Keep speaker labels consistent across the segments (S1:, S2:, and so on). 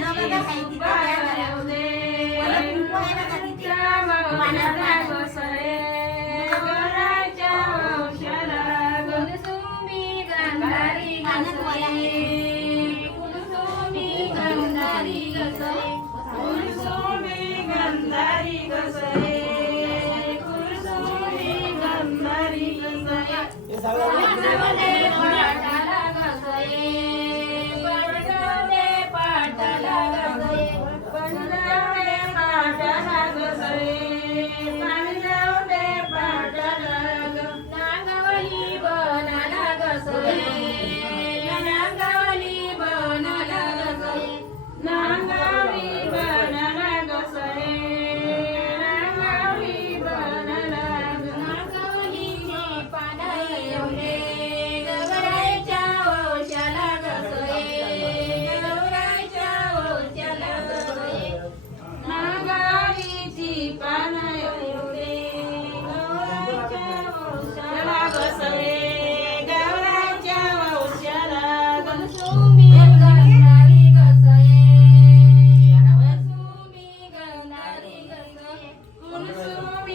S1: no me dejes de. Bye.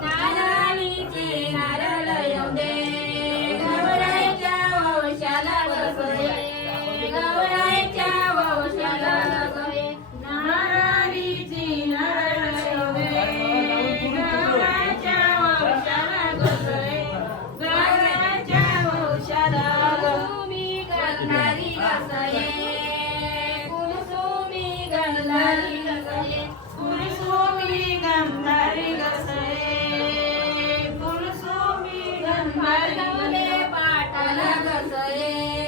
S1: Now पाटाला गसरे